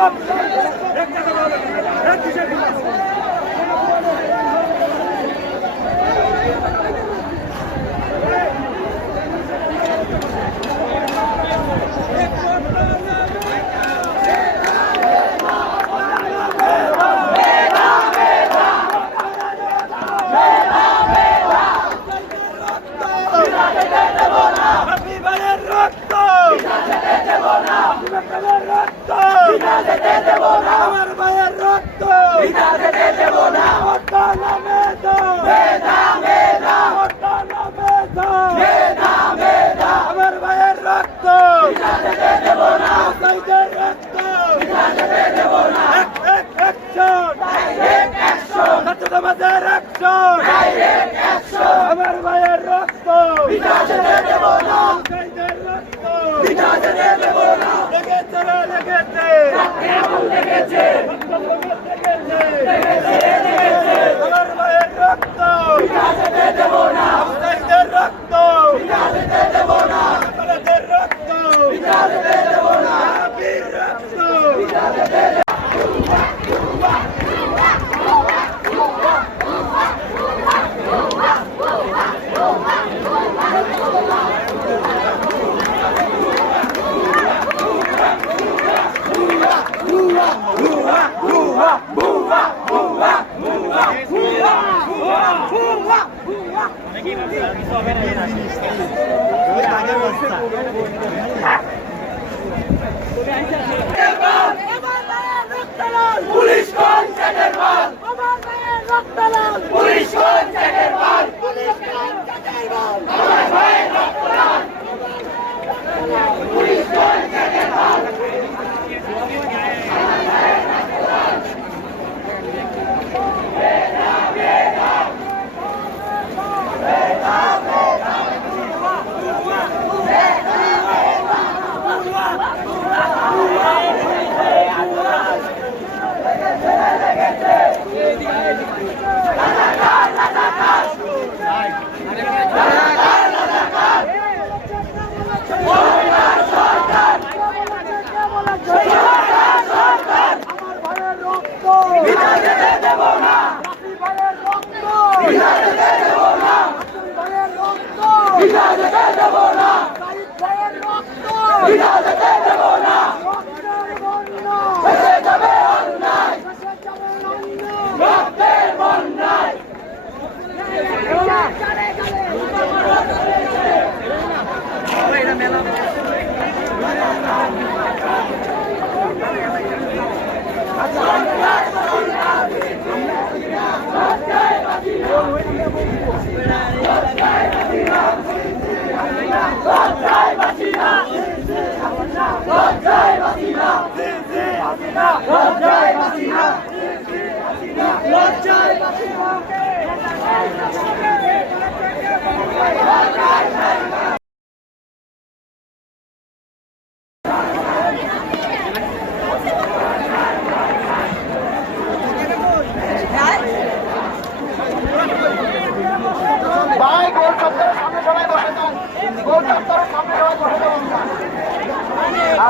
stop, stop. যেতে দেব না। আমার ভাইয়ের রক্ত। পিতা যেতে দেব না। ওটা না মেধা মেধা মেধা। ওটা না মেধা মেধা মেধা। আমার ভাইয়ের রক্ত। পিতা যেতে দেব না। সাইদের রক্ত। পিতা যেতে দেব না। এক এক অ্যাকশন ডাইরেক্ট অ্যাকশন ছাত্রদের অ্যাকশন ডাইরেক্ট অ্যাকশন আমার ভাইয়ের রক্ত। পিতা যেতে দেব না। সাইদের রক্ত। পিতা যেতে দেব না। লেগেছে রে লেগেছে কেমন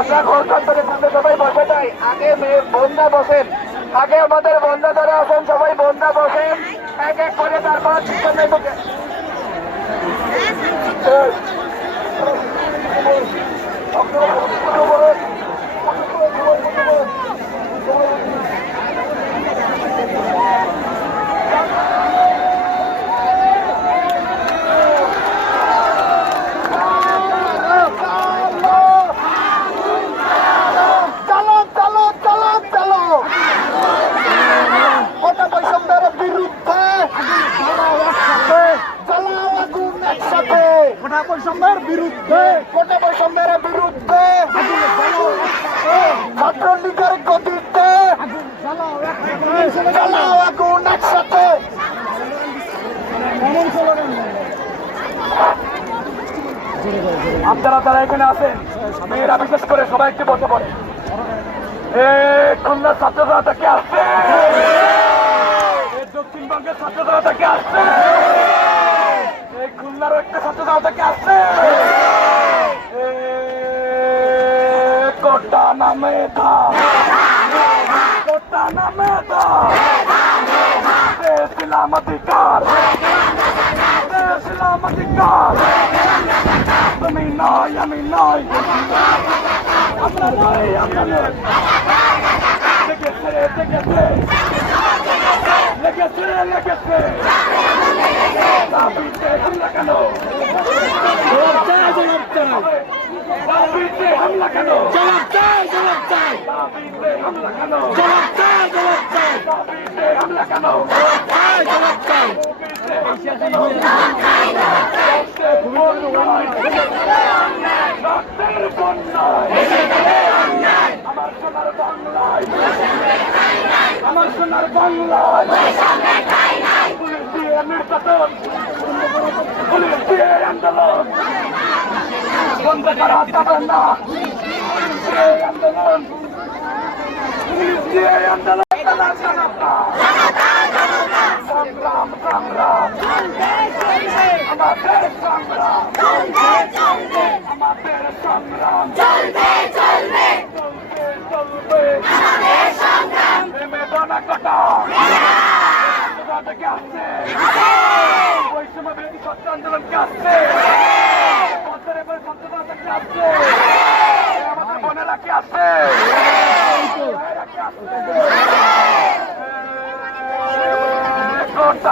আমরা গোল চত্বরের সামনে সবাই বসে আগে বন্ধা বসেন। আগে আমাদের বন্ধা ধরে আসেন সবাই বন্ধা বসেন। এক এক করে তারপর পিছনে ঢুকে আপনারা যারা এখানে আছেন, মেয়েরা বিশেষ করে সবাই একটু বসে পড়ে এ খুলনার ছাত্র জনতা কে আসছে? দক্ষিণবঙ্গের ছাত্র জনতা কে আসছে? এই খুলনারও একটা ছাত্র জনতা কে আসছে? কোটা নামে থা কোটা নামে থা ইসলাম অধিকার। আমি নয় আমি নয় আমরা নয় আমরা নয় লেগেছে লেগেছে লেগেছে লেগেছে দাবিতে হামলা কেন জবাব চাই জবাব চাই দাবিতে হামলা কেন জবাব চাই জবাব চাই দাবিতে হামলা কেন জবাব চাই জবাব চাই দাবিতে হামলা কেন জবাব চাই জবাব চাই আমার সোনার বাংলায় আমার সোনার বাংলায় পুলিশ দিয়ে নির্যাতন পুলিশ দিয়ে আন্দোলন বন্ধ করা যাবে না পুলিশ দিয়ে আন্দোলন পুলিশ দিয়ে আন্দোলন